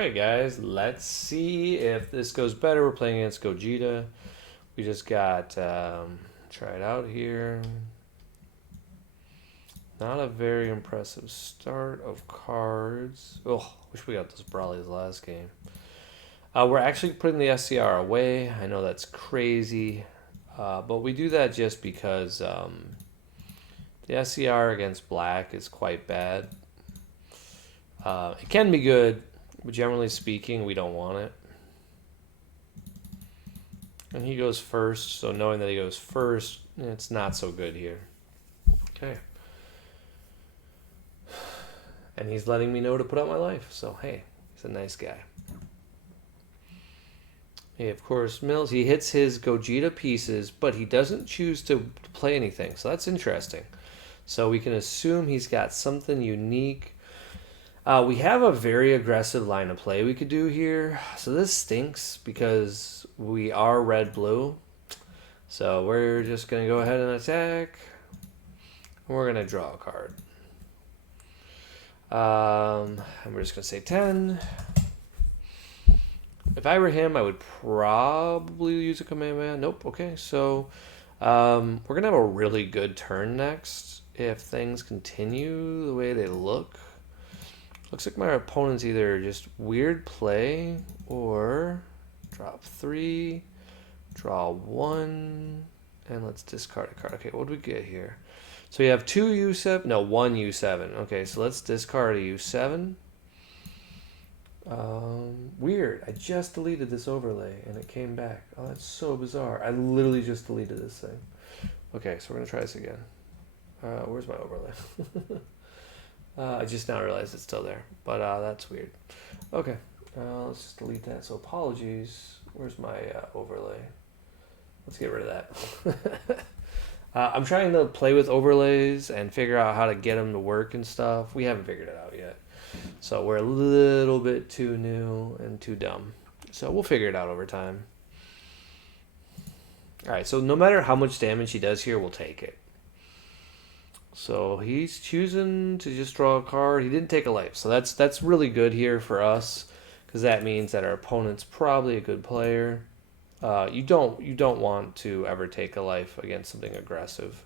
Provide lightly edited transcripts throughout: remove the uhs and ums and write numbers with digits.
Alright guys, let's see if this goes better. We're playing against Gogeta. We just got, try it out here. Not a very impressive start of cards. Oh, wish we got those Brawlies last game. We're actually putting the SCR away. I know that's crazy. But we do that just because the SCR against black is quite bad. It can be good, but generally speaking, we don't want it. And he goes first, so knowing that he goes first, it's not so good here. Okay. And he's letting me know to put out my life, so hey, he's a nice guy. Hey, of course, Mills, he hits his Gogeta pieces, but he doesn't choose to play anything, so that's interesting. So we can assume he's got something unique. We have a very aggressive line of play we could do here. So this stinks because we are red-blue. So we're just going to go ahead and attack. And we're going to draw a card. And we're just going to say 10. If I were him, I would probably use a command man. Nope. Okay, so we're going to have a really good turn next if things continue the way they look. Looks like my opponent's either just weird play or drop 3, draw 1, and let's discard a card. Okay, what do we get here? So you have 2 U7, no, 1 U7. Okay, so let's discard a U7. Weird, I just deleted this overlay and it came back. Oh, that's so bizarre. I literally just deleted this thing. Okay, so we're gonna try this again. Where's my overlay? I just now realized it's still there, but that's weird. Okay, let's just delete that. So apologies. Where's my overlay? Let's get rid of that. I'm trying to play with overlays and figure out how to get them to work and stuff. We haven't figured it out yet. So we're a little bit too new and too dumb. So we'll figure it out over time. Alright, so no matter how much damage he does here, we'll take it. So he's choosing to just draw a card. He didn't take a life, so that's really good here for us because that means that our opponent's probably a good player. You don't want to ever take a life against something aggressive,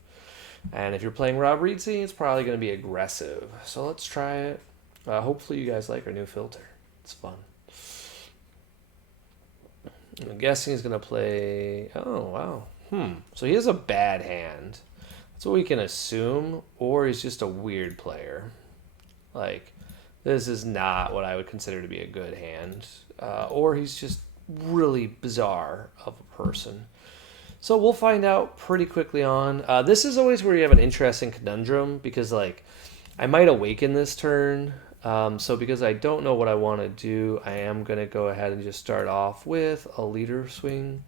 and if you're playing Rob Reedsy, it's probably going to be aggressive. So let's try it. Hopefully you guys like our new filter. It's fun. I'm guessing he's going to play. Oh wow. So he has a bad hand. That's what we can assume, or he's just a weird player. Like, this is not what I would consider to be a good hand. Or he's just really bizarre of a person. So we'll find out pretty quickly on. This is always where you have an interesting conundrum, because, like, I might awaken this turn. So because I don't know what I want to do, I am going to go ahead and just start off with a leader swing,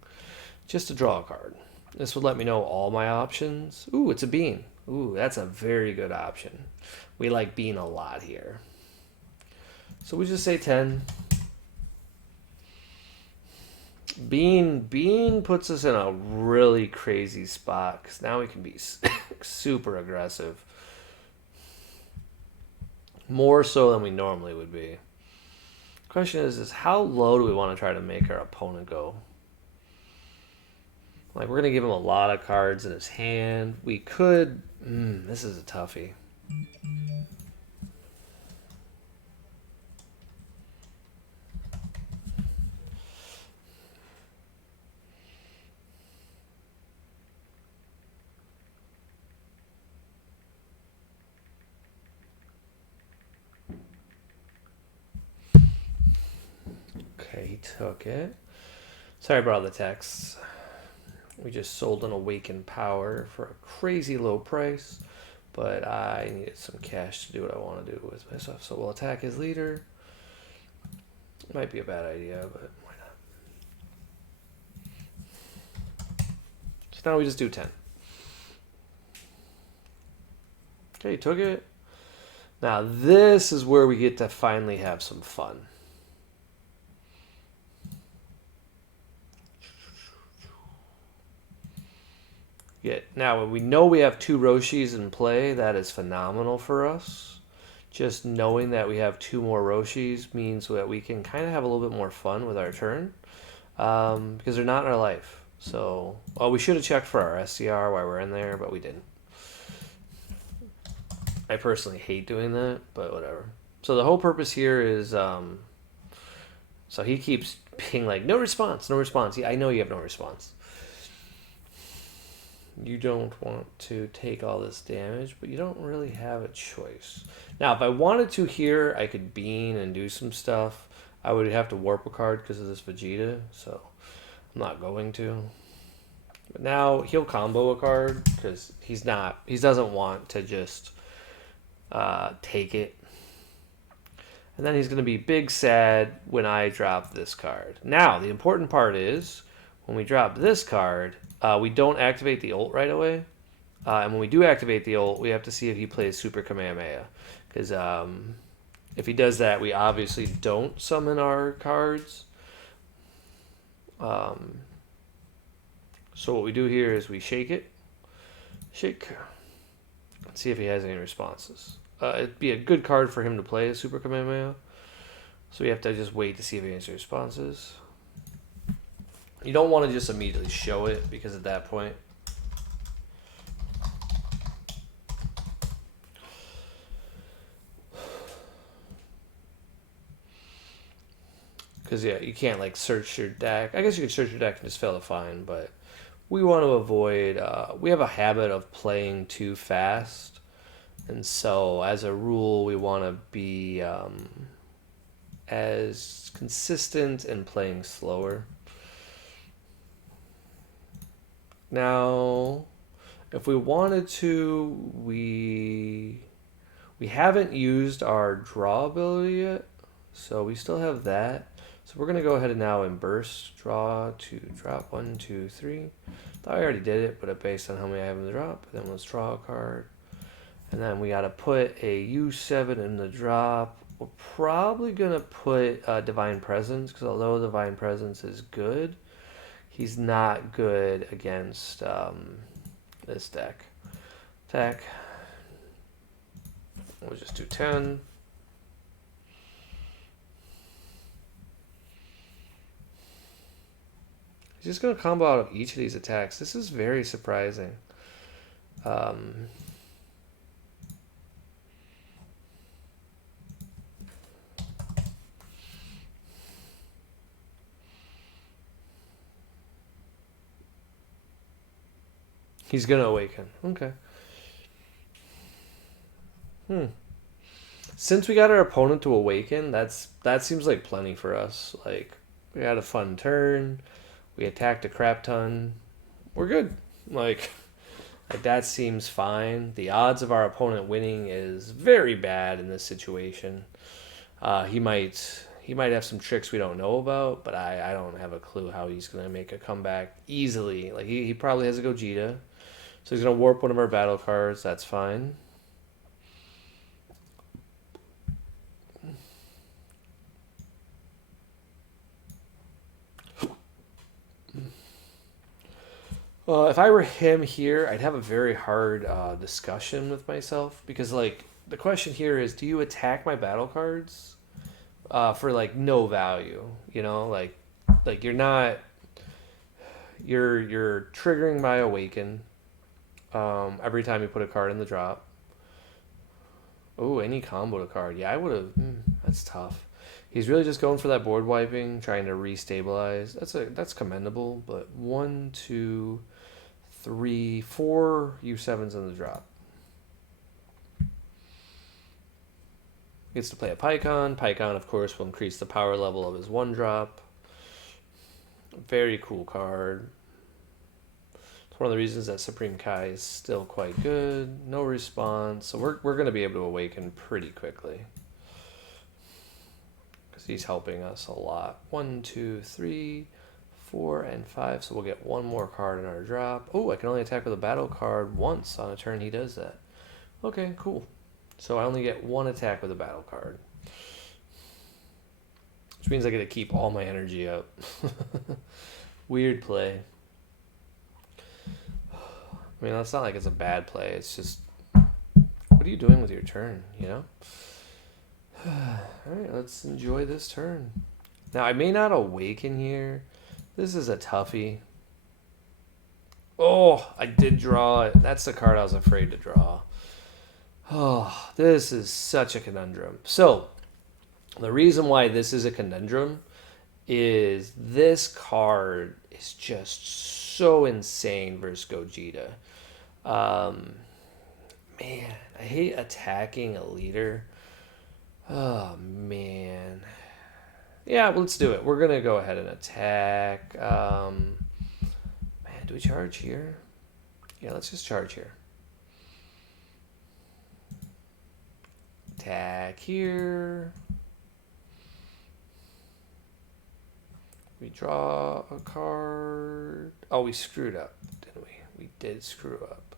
just to draw a card. This would let me know all my options. Ooh, it's a bean. Ooh, that's a very good option. We like bean a lot here. So we just say 10. Bean puts us in a really crazy spot because now we can be super aggressive. More so than we normally would be. Question is how low do we want to try to make our opponent go? Like, we're going to give him a lot of cards in his hand. We could... this is a toughie. Okay, he took it. Sorry about all the texts. We just sold an Awakened Power for a crazy low price, but I needed some cash to do what I want to do with my stuff. So we'll attack his leader. Might be a bad idea, but why not? So now we just do 10. Okay, he took it. Now this is where we get to finally have some fun. Now, when we know we have 2 Roshis in play, that is phenomenal for us. just knowing that we have 2 more Roshis means that we can kind of have a little bit more fun with our turn, because they're not in our life. So, well, we should have checked for our SCR while we're in there, but we didn't. I personally hate doing that, but whatever. So the whole purpose here is, so he keeps being like, no response, no response. Yeah, I know you have no response. You don't want to take all this damage, but you don't really have a choice. Now, if I wanted to here, I could bean and do some stuff. I would have to warp a card because of this Vegeta, so I'm not going to. But now he'll combo a card because he doesn't want to just take it. And then he's going to be big sad when I drop this card. Now, the important part is, when we drop this card, we don't activate the ult right away. And when we do activate the ult, we have to see if he plays Super Kamehameha. Because if he does that, we obviously don't summon our cards. So what we do here is we shake it. Shake. See if he has any responses. It'd be a good card for him to play, Super Kamehameha. So we have to just wait to see if he has any responses. You don't want to just immediately show it, because at that point... Because, yeah, you can't, like, search your deck. I guess you could search your deck and just fail to find, but we want to avoid... we have a habit of playing too fast. And so, as a rule, we want to be as consistent and playing slower. Now, if we wanted to, we haven't used our draw ability yet, so we still have that. So we're going to go ahead and now and burst, draw, to drop, 1, 2, 3. Thought I already did it, but based on how many I have in the drop. Then let's draw a card. And then we got to put a U7 in the drop. We're probably going to put Divine Presence, because although Divine Presence is good, he's not good against this deck. Attack. We'll just do 10. He's just going to combo out of each of these attacks. This is very surprising. He's going to awaken. Okay. Since we got our opponent to awaken, that seems like plenty for us. Like, we had a fun turn. We attacked a crap ton. We're good. Like that seems fine. The odds of our opponent winning is very bad in this situation. He might have some tricks we don't know about, but I don't have a clue how he's going to make a comeback easily. Like, he probably has a Gogeta. So he's going to warp one of our battle cards. That's fine. If I were him here, I'd have a very hard discussion with myself, because, like, the question here is, do you attack my battle cards for, like, no value? You know, like you're not, you're triggering my awaken every time you put a card in the drop. Oh, any combo to card. Yeah, I would have. That's tough. He's really just going for that board wiping, trying to restabilize. That's commendable, but 1, 2, 3, 4 U7s in the drop. Gets to play a Pycon. Pycon, of course, will increase the power level of his 1-drop. Very cool card. It's one of the reasons that Supreme Kai is still quite good. No response. So we're going to be able to awaken pretty quickly, because he's helping us a lot. 1, 2, 3, 4, and 5. So we'll get 1 more card in our drop. Oh, I can only attack with a battle card once on a turn he does that. Okay, cool. So I only get 1 attack with a battle card, which means I get to keep all my energy up. Weird play. I mean, it's not like it's a bad play. It's just, what are you doing with your turn, you know? Alright, let's enjoy this turn. Now, I may not awaken here. This is a toughie. Oh, I did draw it. That's the card I was afraid to draw. Oh, this is such a conundrum. So, the reason why this is a conundrum is this card is just so insane versus Gogeta. Um, man, I hate attacking a leader. Oh, man. Yeah, let's do it. We're going to go ahead and attack. Man, do we charge here? Yeah, let's just charge here. Attack here. We draw a card. Oh, we screwed up, didn't we? We did screw up.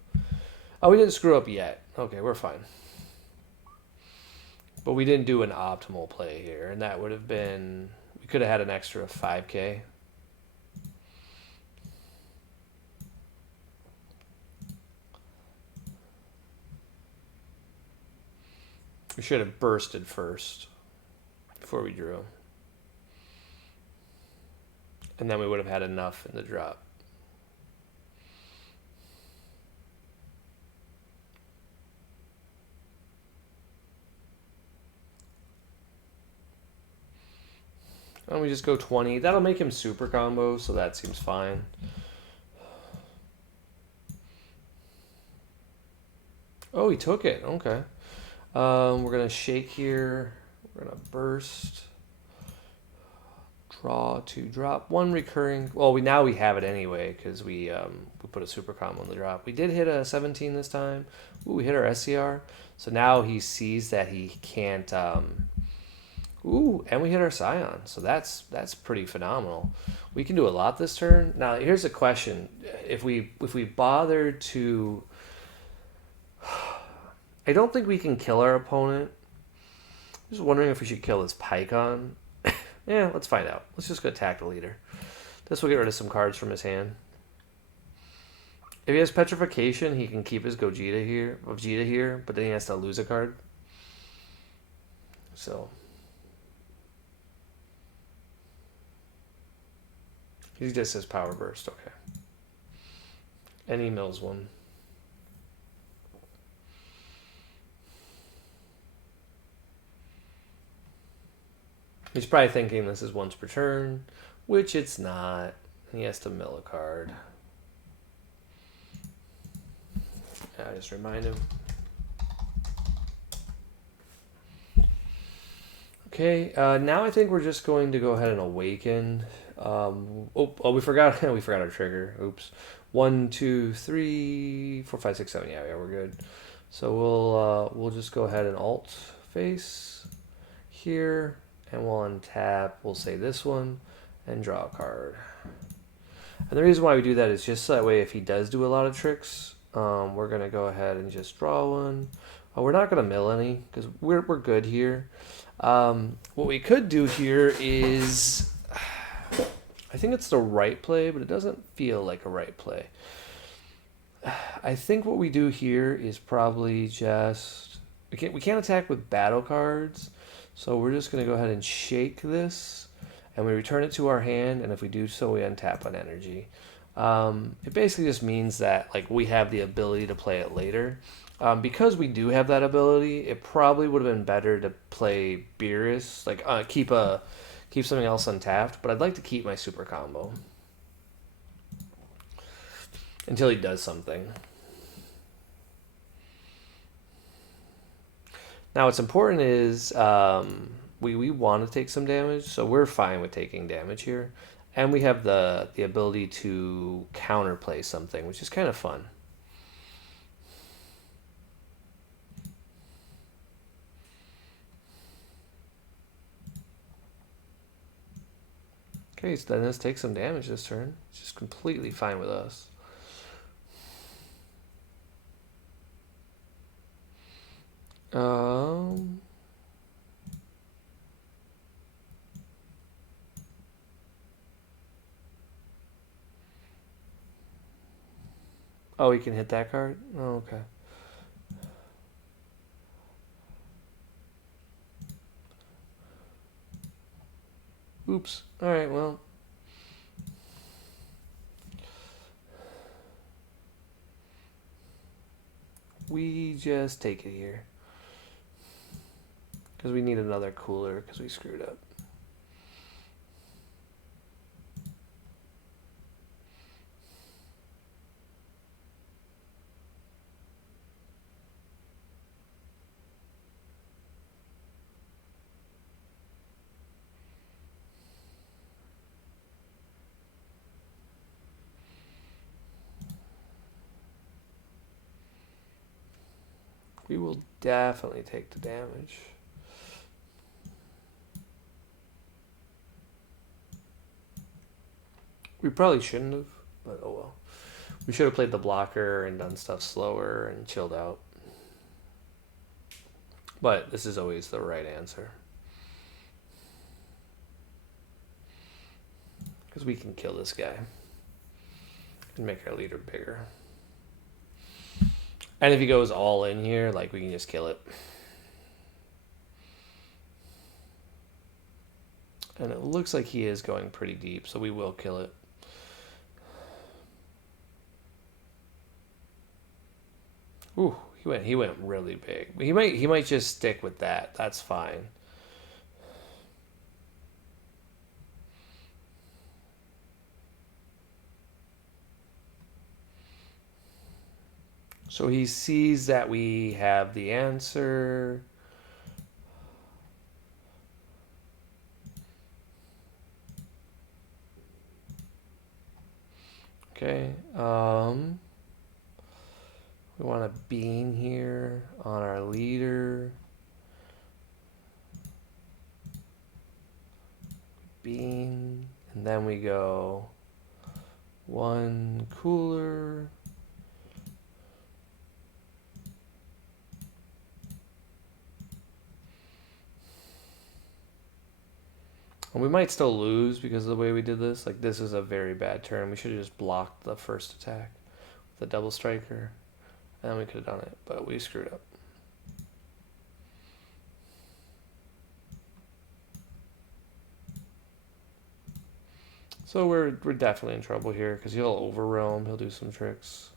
Oh, we didn't screw up yet. Okay, we're fine. But we didn't do an optimal play here, and that would have been... We could have had an extra 5k. We should have bursted first before we drew. And then we would have had enough in the drop. Why don't we just go 20? That'll make him super combo, so that seems fine. Oh, he took it. Okay. We're going to shake here. We're going to burst. Draw to drop. One recurring. Well, now we have it anyway because we put a super combo on the drop. We did hit a 17 this time. Ooh, we hit our SCR. So now he sees that he can't... Ooh, and we hit our Scion. So that's pretty phenomenal. We can do a lot this turn. Now, here's a question. If we bother to... I don't think we can kill our opponent. I'm just wondering if we should kill his Pycon. Yeah, let's find out. Let's just go attack the leader. This will get rid of some cards from his hand. If he has Petrification, he can keep his Gogeta here, but then he has to lose a card. So he just says Power Burst, okay. And he mills one. He's probably thinking this is once per turn, which it's not. He has to mill a card. I just remind him. Okay, now I think we're just going to go ahead and awaken. We forgot. We forgot our trigger. Oops. 1, 2, 3, 4, 5, 6, 7. Yeah, we're good. So we'll just go ahead and alt face here. And we'll untap, we'll say this one, and draw a card. And the reason why we do that is just so that way if he does do a lot of tricks, we're going to go ahead and just draw one. We're not going to mill any, because we're good here. What we could do here is... I think it's the right play, but it doesn't feel like a right play. I think what we do here is probably just... We can't attack with battle cards. So we're just going to go ahead and shake this, and we return it to our hand, and if we do so, we untap on energy. It basically just means that we have the ability to play it later. Because we do have that ability, it probably would have been better to play Beerus, keep something else untapped, but I'd like to keep my super combo until he does something. Now, what's important is we want to take some damage, so we're fine with taking damage here. And we have the ability to counterplay something, which is kind of fun. Okay, so then let's take some damage this turn. It's just completely fine with us. Oh, he can hit that card? Oh, okay. Oops. Alright, well. We just take it here. Because we need another cooler because we screwed up. We will definitely take the damage. We probably shouldn't have, but oh well. We should have played the blocker and done stuff slower and chilled out. But this is always the right answer. Because we can kill this guy. And make our leader bigger. And if he goes all in here, like, we can just kill it. And it looks like he is going pretty deep, so we will kill it. Ooh, he went really big. He might just stick with that. That's fine. So he sees that we have the answer. Okay. We want a bean here on our leader. Bean. And then we go one cooler. And we might still lose because of the way we did this. Like, this is a very bad turn. We should have just blocked the first attack with the double striker. And then we could have done it, but we screwed up. So we're definitely in trouble here because he'll overwhelm. He'll do some tricks.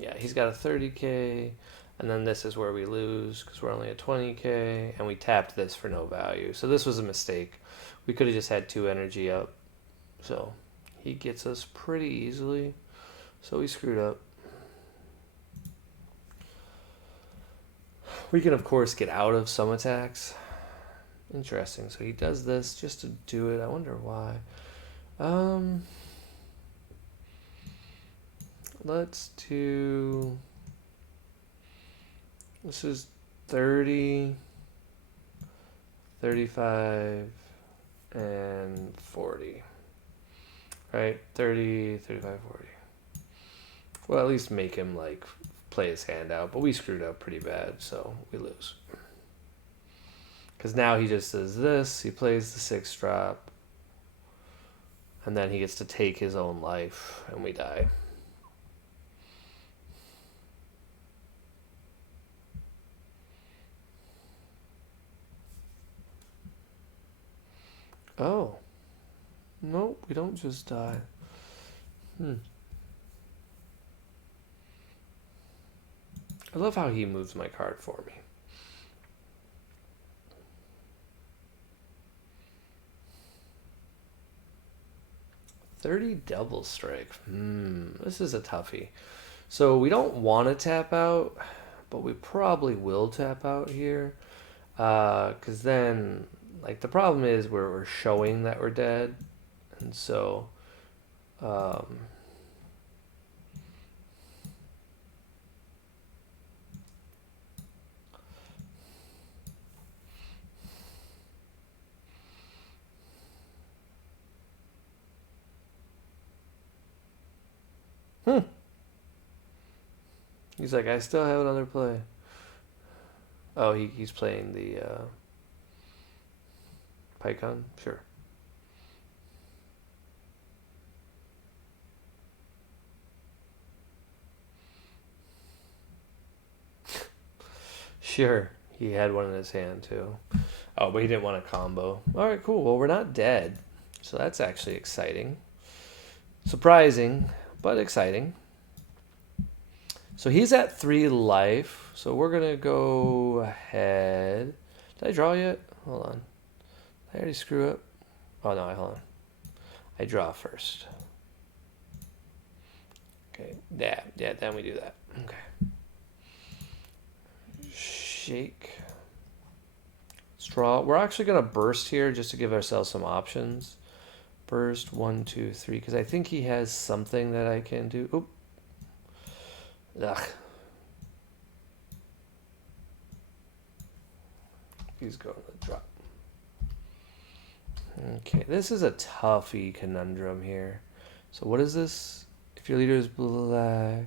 Yeah, he's got a 30k, and then this is where we lose because we're only at 20k, and we tapped this for no value. So this was a mistake. We could have just had 2 energy up. So he gets us pretty easily. So we screwed up. We can, of course, get out of some attacks. Interesting. So he does this just to do it. I wonder why. Let's do... This is 30, 35, and 40. Right? 30, 35, 40. Well, at least make him, like, play his hand out. But we screwed up pretty bad, so we lose. Because now he just does this. He plays the 6 drop. And then he gets to take his own life, and we die. Oh. Nope, we don't just die. I love how he moves my card for me. $30 double strike. This is a toughie. So we don't want to tap out, but we probably will tap out here. Because then, like, the problem is we're showing that we're dead. And so... He's like, I still have another play. Oh, he's playing the Pycon? Sure. Sure. He had one in his hand too. Oh, but he didn't want a combo. All right, cool. Well, we're not dead. So that's actually exciting. Surprising, but exciting. So he's at 3 life. So we're going to go ahead. Did I draw yet? Hold on. Did I already screw up? Oh, no, hold on. I draw first. Okay. Yeah, then we do that. Okay. Shake. Straw. We're actually going to burst here just to give ourselves some options. Burst, 1, 2, 3, because I think he has something that I can do. Oop. Ugh. He's going to drop. Okay, this is a toughy conundrum here. So what is this? If your leader is black.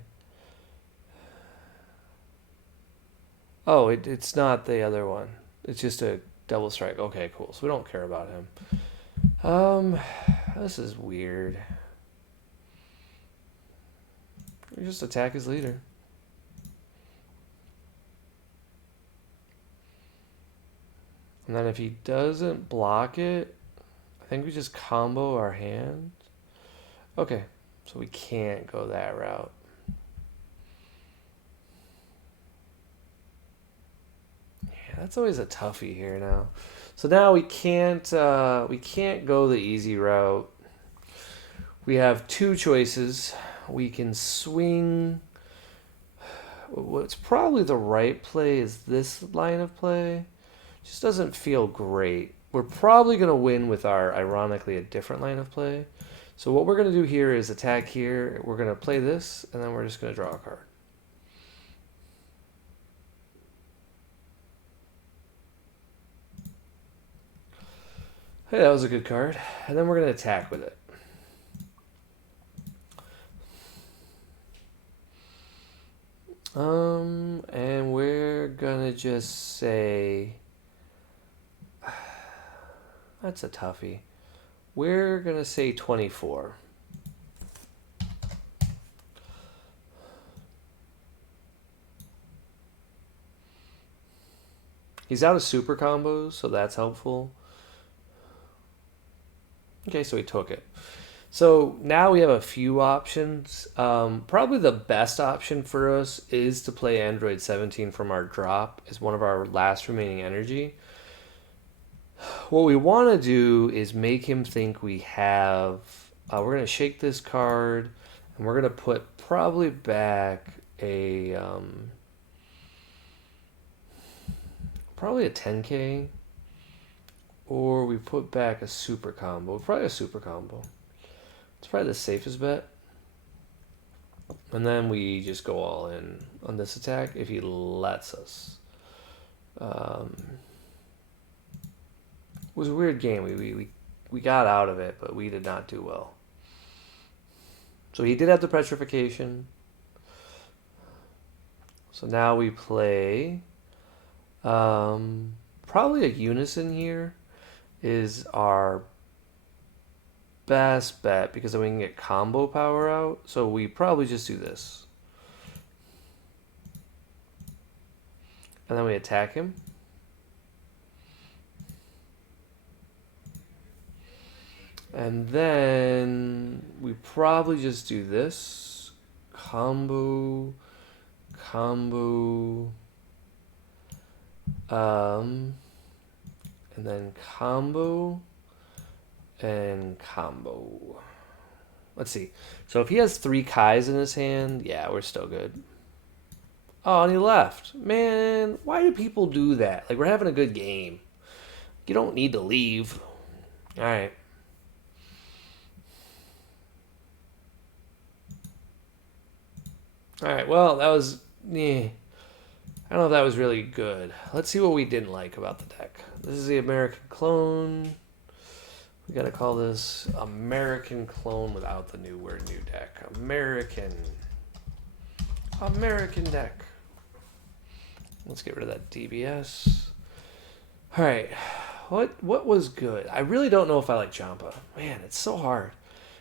Oh, it's not the other one. It's just a double strike. Okay, cool. So we don't care about him. This is weird. You just attack his leader. And then if he doesn't block it, I think we just combo our hand. Okay, so we can't go that route. Yeah, that's always a toughie here now. So now we can't go the easy route. We have 2 choices. We can swing. What's probably the right play is this line of play. Just doesn't feel great. We're probably going to win with our, ironically, a different line of play. So what we're going to do here is attack here. We're going to play this, and then we're just going to draw a card. Hey, that was a good card. And then we're going to attack with it. And we're going to just say... That's a toughie. We're going to say 24. He's out of super combos, so that's helpful. Okay, so he took it. So now we have a few options. Probably the best option for us is to play Android 17 from our drop as one of our last remaining energy. What we want to do is make him think we have... we're going to shake this card, and we're going to put probably back a... probably a 10k, or we put back a super combo. Probably a super combo. It's probably the safest bet. And then we just go all in on this attack if he lets us. It was a weird game. We got out of it, but we did not do well. So he did have the petrification. So now we play... probably a unison here is our best bet because then we can get combo power out. So we probably just do this. And then we attack him. And then we probably just do this. Combo. And then combo and combo. Let's see. So if he has 3 Kais in his hand, yeah, we're still good. Oh, and he left. Man, why do people do that? Like, we're having a good game. You don't need to leave. All right. All right, well, that was... I don't know if that was really good. Let's see what we didn't like about the deck. This is the American Clone. We gotta call this American Clone without the new word, new deck. American deck. Let's get rid of that DBS. All right, what was good? I really don't know if I like Champa. Man, it's so hard.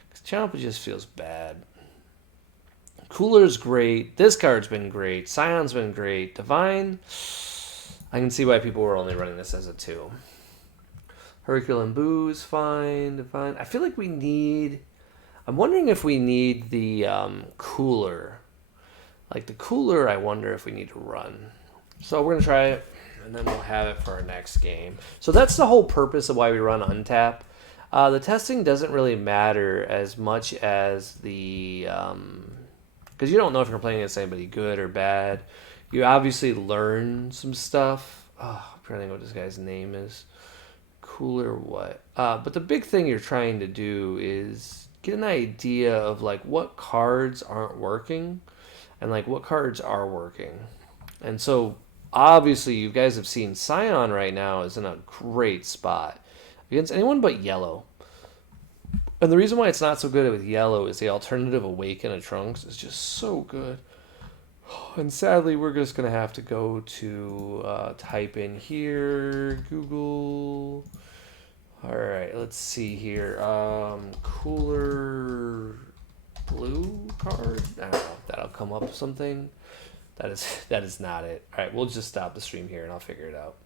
Because Champa just feels bad. Cooler's great. This card's been great. Scion's been great. Divine. I can see why people were only running this as a 2. Hercule Boo's fine. I feel like we need... I'm wondering if we need the cooler. Like the cooler, I wonder if we need to run. So we're going to try it, and then we'll have it for our next game. So that's the whole purpose of why we run untap. The testing doesn't really matter as much as the... because you don't know if you're playing against anybody good or bad. You obviously learn some stuff. Oh, I'm trying to think what this guy's name is. Cooler what? But the big thing you're trying to do is get an idea of like what cards aren't working and like what cards are working. And so obviously you guys have seen Scion right now is in a great spot against anyone but yellow. And the reason why it's not so good with yellow is the alternative Awaken of Trunks is just so good. And sadly, we're just going to have to go to type in here, Google. All right, let's see here. Cooler blue card? I don't know. That'll come up with something. That is not it. All right, we'll just stop the stream here and I'll figure it out.